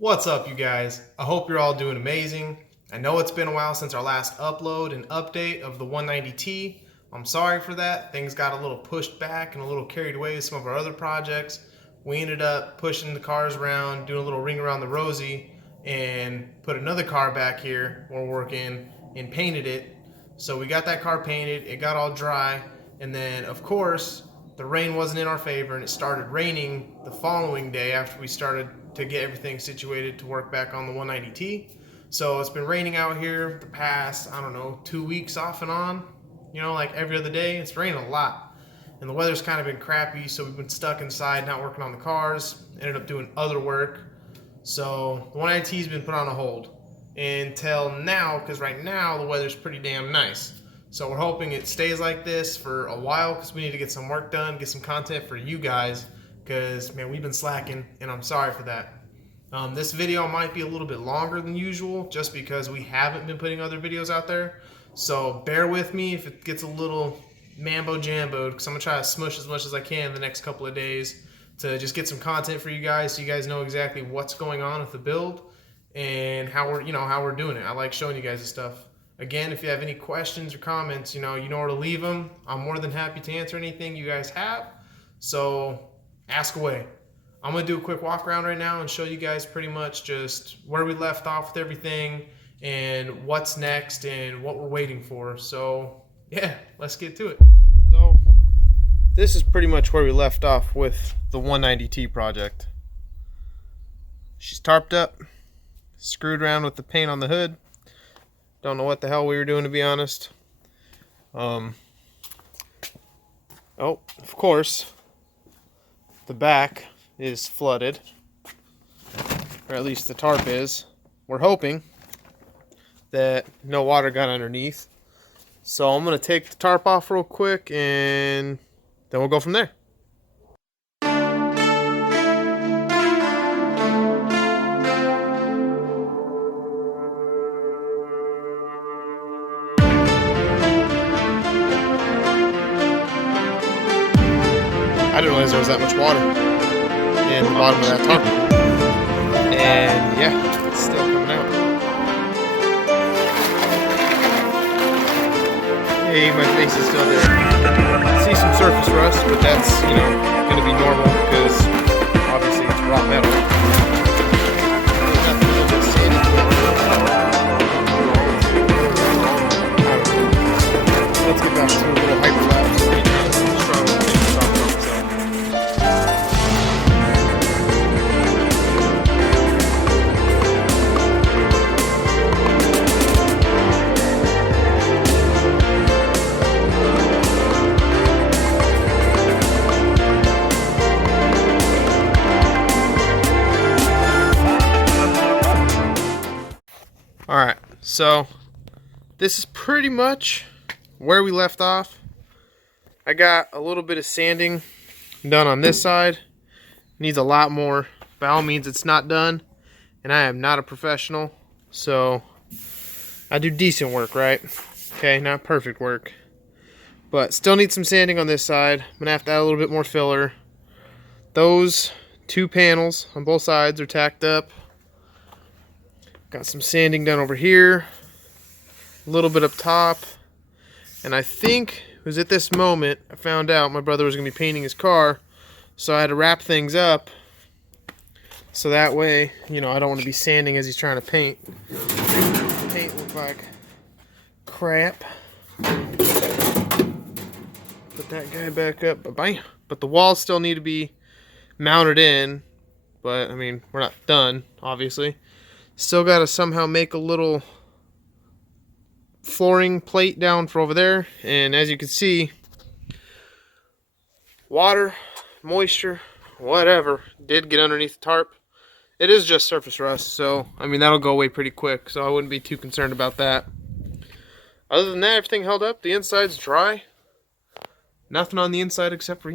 What's up, you guys? I hope you're all doing amazing. I know it's been a while since our last upload and update of the 190T. I'm sorry for that. Things got a little pushed back and a little carried away with some of our other projects. We ended up pushing the cars around, doing a little ring around the rosy, and put another car back here we're working and painted it. So we got that car painted, it got all dry, and then of course the rain wasn't in our favor and it started raining the following day after we started to get everything situated to work back on the 190T. So it's been raining out here the past, I don't know, 2 weeks off and on, like every other day. It's raining a lot and the weather's kind of been crappy, so we've been stuck inside not working on the cars, ended up doing other work. So the 190T's been put on a hold until now, because right now the weather's pretty damn nice. So we're hoping it stays like this for a while, because we need to get some work done, get some content for you guys, because man, we've been slacking and I'm sorry for that. This video might be a little bit longer than usual just because we haven't been putting other videos out there. So bear with me if it gets a little mambo jamboed, because I'm gonna try to smush as much as I can the next couple of days to just get some content for you guys, so you guys know exactly what's going on with the build and how we're doing it. I like showing you guys this stuff. Again, if you have any questions or comments, you know where to leave them. I'm more than happy to answer anything you guys have. So ask away. I'm gonna do a quick walk around right now and show you guys pretty much just where we left off with everything and what's next and what we're waiting for. So yeah, let's get to it. So this is pretty much where we left off with the 190T project. She's tarped up, screwed around with the paint on the hood. Don't know what the hell we were doing, to be honest. Oh, of course, the back is flooded, or at least the tarp is. We're hoping that no water got underneath. So I'm gonna take the tarp off real quick and then we'll go from there. I didn't realize there was that much water in the bottom of that tarp. And yeah, it's still coming out. Hey, my face is still there. See some surface rust, but that's, going to be normal because obviously it's raw metal. Let's get back to a little hyperlapse. Alright, so this is pretty much where we left off. I got a little bit of sanding done on this side. Needs a lot more. By all means, it's not done, and I am not a professional, so I do decent work, right? Okay, not perfect work, but still need some sanding on this side. I'm gonna have to add a little bit more filler. Those two panels on both sides are tacked up. Got some sanding done over here, a little bit up top, and I think it was at this moment I found out my brother was going to be painting his car, so I had to wrap things up so that way, I don't want to be sanding as he's trying to paint. The paint looked like crap. Put that guy back up, but the walls still need to be mounted in, but I mean, we're not done, obviously. Still got to somehow make a little flooring plate down for over there. And as you can see, water, moisture, whatever, did get underneath the tarp. It is just surface rust, so, I mean, that'll go away pretty quick, so I wouldn't be too concerned about that. Other than that, everything held up. The inside's dry. Nothing on the inside except for,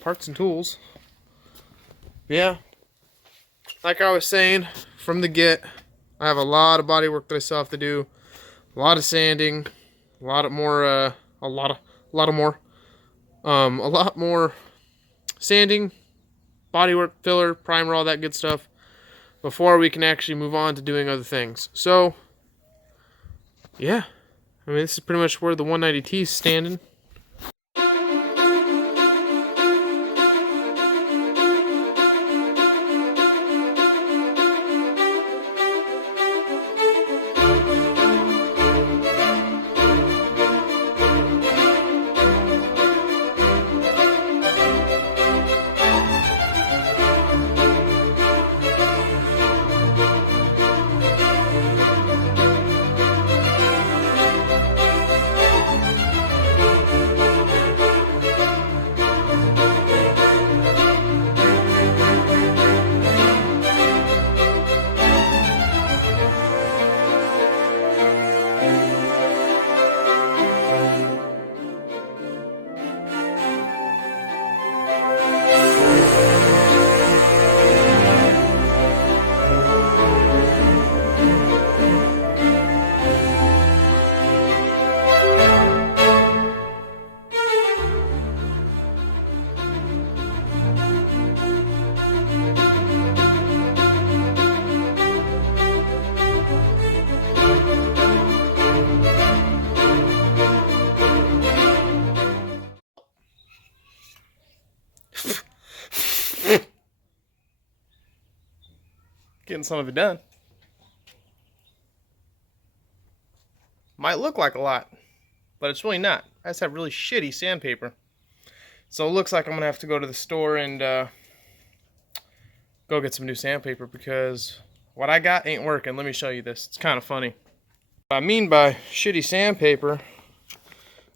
parts and tools. Yeah, like I was saying, from the get, I have a lot of body work that I still have to do. A lot of sanding, a lot more sanding, bodywork, filler, primer, all that good stuff. before we can actually move on to doing other things. So, yeah. I mean, this is pretty much where the 190T is standing. Getting some of it done. Might look like a lot, but it's really not. I just have really shitty sandpaper. So it looks like I'm going to have to go to the store and go get some new sandpaper because what I got ain't working. Let me show you this. It's kind of funny. What I mean by shitty sandpaper,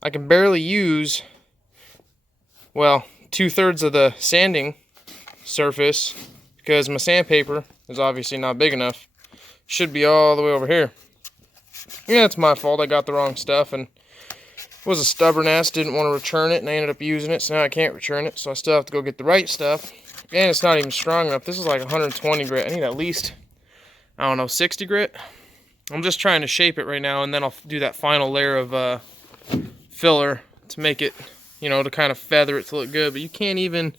I can barely use, well, 2/3 of the sanding surface because my sandpaper is obviously not big enough. Should be all the way over here. Yeah, it's my fault. I got the wrong stuff and was a stubborn ass, didn't want to return it, and I ended up using it, so now I can't return it, so I still have to go get the right stuff. And it's not even strong enough. This is like 120 grit. I need at least, I don't know, 60 grit. I'm just trying to shape it right now, and then I'll do that final layer of filler to make it, you know, to kind of feather it to look good. But you can't even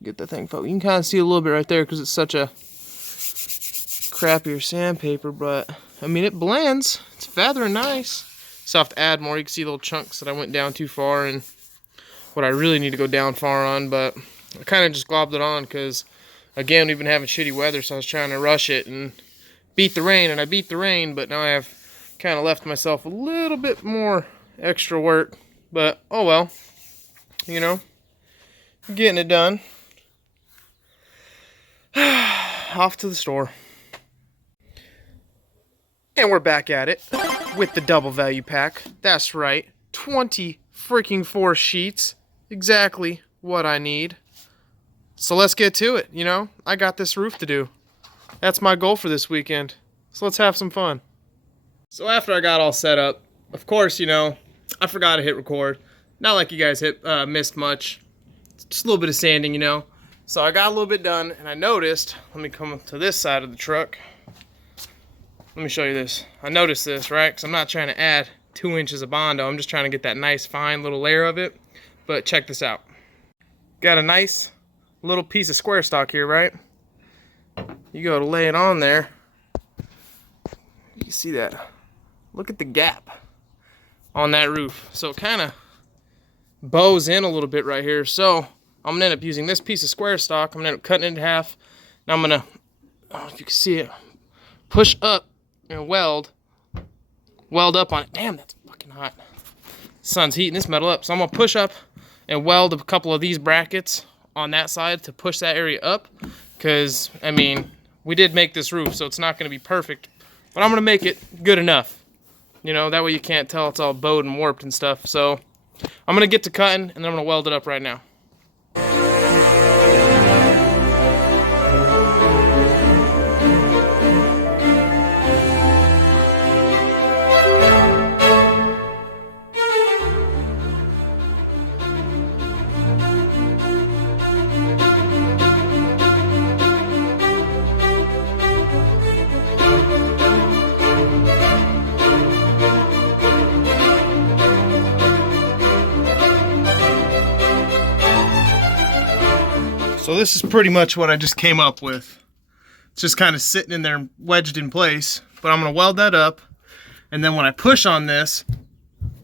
get the thing focused. You can kind of see a little bit right there because it's such a crappier sandpaper, but I mean, it blends. It's feathering nice. So I have to add more. You can see little chunks that I went down too far and what I really need to go down far on, but I kind of just globbed it on because, again, we've been having shitty weather, so I was trying to rush it and beat the rain, and I beat the rain, but now I have kind of left myself a little bit more extra work, but oh well, you know, getting it done. Off to the store. And we're back at it with the double value pack. That's right, 20 freaking 4 sheets. Exactly what I need. So let's get to it, you know? I got this roof to do. That's my goal for this weekend. So let's have some fun. So after I got all set up, of course, you know, I forgot to hit record. Not like you guys missed much. Just a little bit of sanding, you know? So I got a little bit done, and I noticed, let me come to this side of the truck. Let me show you this. I noticed this, right? Because I'm not trying to add 2 inches of bondo. I'm just trying to get that nice, fine little layer of it. But check this out. Got a nice little piece of square stock here, right? You go to lay it on there. You see that? Look at the gap on that roof. So it kind of bows in a little bit right here. So I'm going to end up using this piece of square stock. I'm going to end up cutting it in half. Now I'm going to, I don't know if you can see it, push up and weld up on it. Damn, that's fucking hot. The sun's heating this metal up. So I'm going to push up and weld a couple of these brackets on that side to push that area up. Because, I mean, we did make this roof, so it's not going to be perfect. But I'm going to make it good enough. You know, that way you can't tell it's all bowed and warped and stuff. So I'm going to get to cutting, and then I'm going to weld it up right now. So this is pretty much what I just came up with. It's just kind of sitting in there wedged in place. But I'm going to weld that up. And then when I push on this,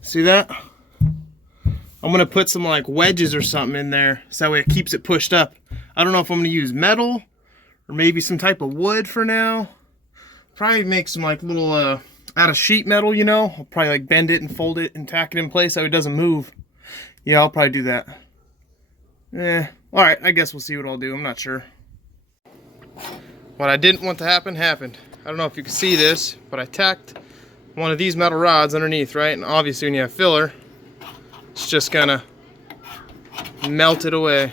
see that? I'm going to put some like wedges or something in there so that way it keeps it pushed up. I don't know if I'm going to use metal or maybe some type of wood for now. Probably make some like little out of sheet metal, you know. I'll probably like bend it and fold it and tack it in place so it doesn't move. Yeah, I'll probably do that. Alright, I guess we'll see what I'll do. I'm not sure. What I didn't want to happen happened. I don't know if you can see this, but I tacked one of these metal rods underneath, right? And obviously when you have filler, it's just gonna melt it away.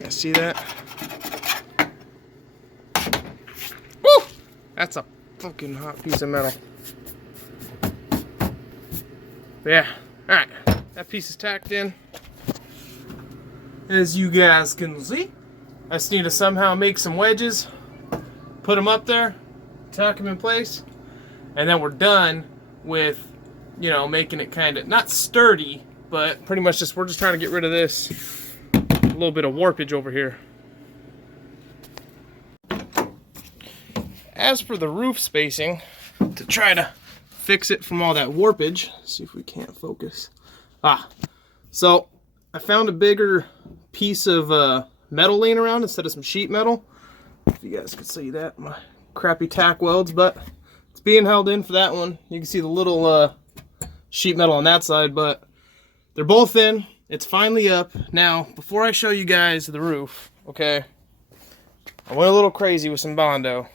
You see that? Woo! That's a fucking hot piece of metal. Yeah, alright. That piece is tacked in. As you guys can see, I just need to somehow make some wedges, put them up there, tack them in place, and then we're done with, you know, making it kind of, not sturdy, but pretty much just, we're just trying to get rid of this little bit of warpage over here. As for the roof spacing, to try to fix it from all that warpage, see if we can't focus. So I found a bigger piece of metal laying around instead of some sheet metal. If you guys can see that, my crappy tack welds, but it's being held in for that one. You can see the little sheet metal on that side, but they're both in. It's finally up. Now, before I show you guys the roof, okay, I went a little crazy with some bondo.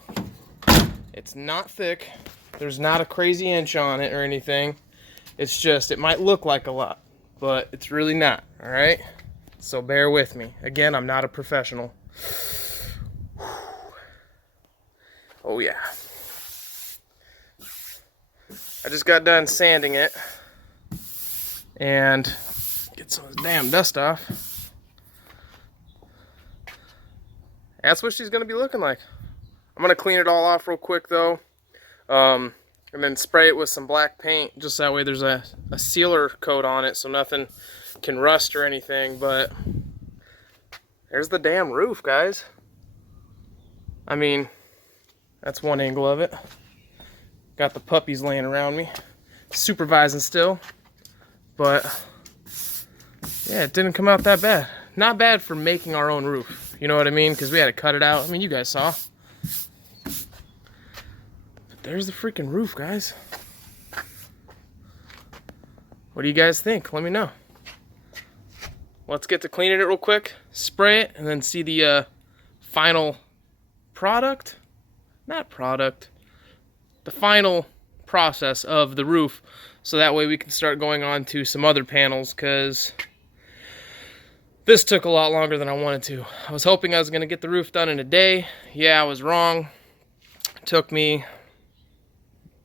It's not thick. There's not a crazy inch on it or anything. It's just, it might look like a lot, but it's really not, all right? So bear with me. Again, I'm not a professional. Oh yeah. I just got done sanding it and get some of this damn dust off. That's what she's gonna be looking like. I'm gonna clean it all off real quick though, and then spray it with some black paint, just that way there's a sealer coat on it so nothing can rust or anything. But there's the damn roof, guys. I mean, that's one angle of it. Got the puppies laying around me, supervising still, but yeah, it didn't come out that bad. Not bad for making our own roof, you know what I mean? Because we had to cut it out. I mean, you guys saw. But there's the freaking roof, guys. What do you guys think? Let me know. Let's get to cleaning it real quick, spray it, and then see the final product. Not product. The final process of the roof, so that way we can start going on to some other panels, because this took a lot longer than I wanted to. I was hoping I was going to get the roof done in a day. Yeah, I was wrong. It took me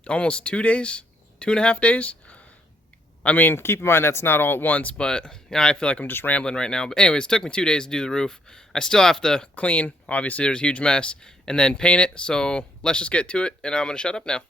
almost 2 days, 2.5 days. I mean, keep in mind that's not all at once, but you know, I feel like I'm just rambling right now. But anyways, it took me 2 days to do the roof. I still have to clean, obviously there's a huge mess, and then paint it. So let's just get to it, and I'm going to shut up now.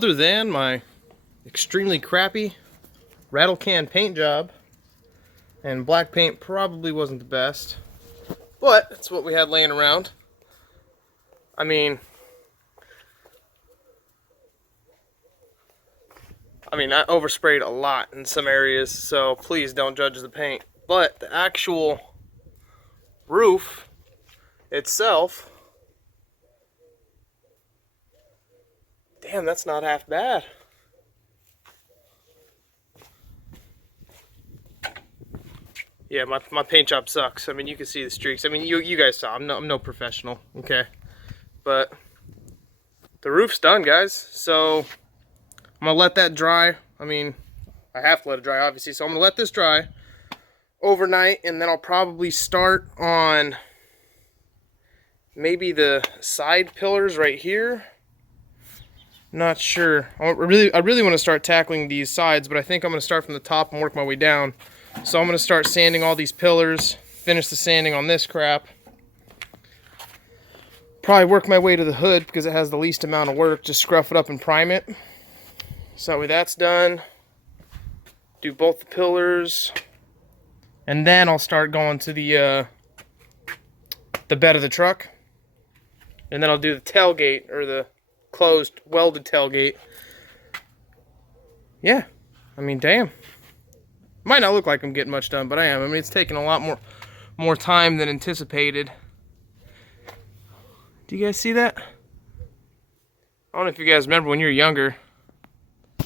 other than my extremely crappy rattle can paint job, and black paint probably wasn't the best, but it's what we had laying around. I mean, I oversprayed a lot in some areas, so please don't judge the paint. But the actual roof itself, damn, that's not half bad. Yeah, my paint job sucks. I mean, you can see the streaks. I mean, you guys saw. I'm no professional, okay? But the roof's done, guys. So I'm gonna let that dry. I mean, I have to let it dry, obviously. So I'm gonna let this dry overnight, and then I'll probably start on maybe the side pillars right here. Not sure. I really want to start tackling these sides, but I think I'm gonna start from the top and work my way down. So I'm going to start sanding all these pillars, finish the sanding on this crap. Probably work my way to the hood because it has the least amount of work. Just scruff it up and prime it. So that way that's done. Do both the pillars. And then I'll start going to the bed of the truck. And then I'll do the tailgate, or the closed welded tailgate. Yeah, I mean, damn. Might not look like I'm getting much done, but I am. I mean, it's taking a lot more time than anticipated. Do you guys see that? I don't know if you guys remember when you were younger.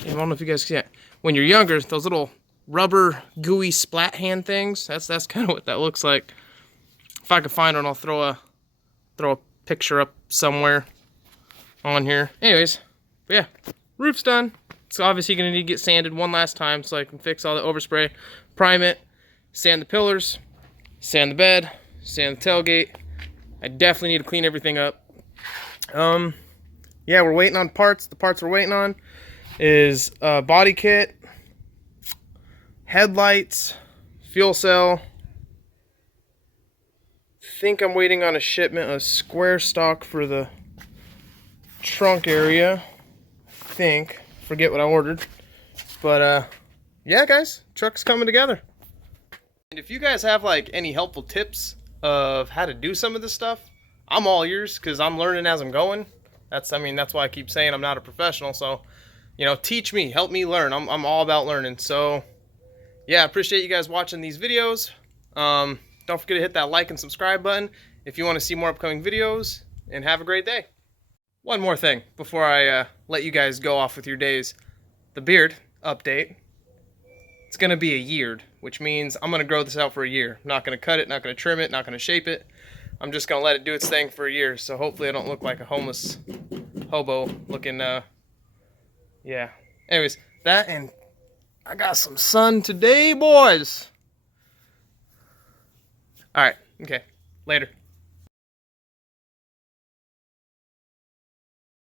I don't know if you guys see that. When you're younger, those little rubber gooey splat hand things, that's kind of what that looks like. If I can find one, I'll throw a picture up somewhere on here. Anyways, yeah, roof's done. It's obviously going to need to get sanded one last time so I can fix all the overspray, prime it, sand the pillars, sand the bed, sand the tailgate. I definitely need to clean everything up. Yeah, we're waiting on parts. The parts we're waiting on is body kit, headlights, fuel cell. I think I'm waiting on a shipment of square stock for the trunk area. I think. Forget what I ordered. But yeah, guys, truck's coming together. And if you guys have like any helpful tips of how to do some of this stuff, I'm all ears, because I'm learning as I'm going. That's why I keep saying I'm not a professional. So, you know, teach me, help me learn. I'm all about learning. So yeah, I appreciate you guys watching these videos. Don't forget to hit that like and subscribe button if you want to see more upcoming videos, and have a great day. One more thing before I let you guys go off with your days. The beard update. It's going to be a yeared, which means I'm going to grow this out for a year. I'm not going to cut it, not going to trim it, not going to shape it. I'm just going to let it do its thing for a year. So hopefully I don't look like a homeless hobo looking, yeah. Anyways, that, and I got some sun today, boys. All right, okay, later.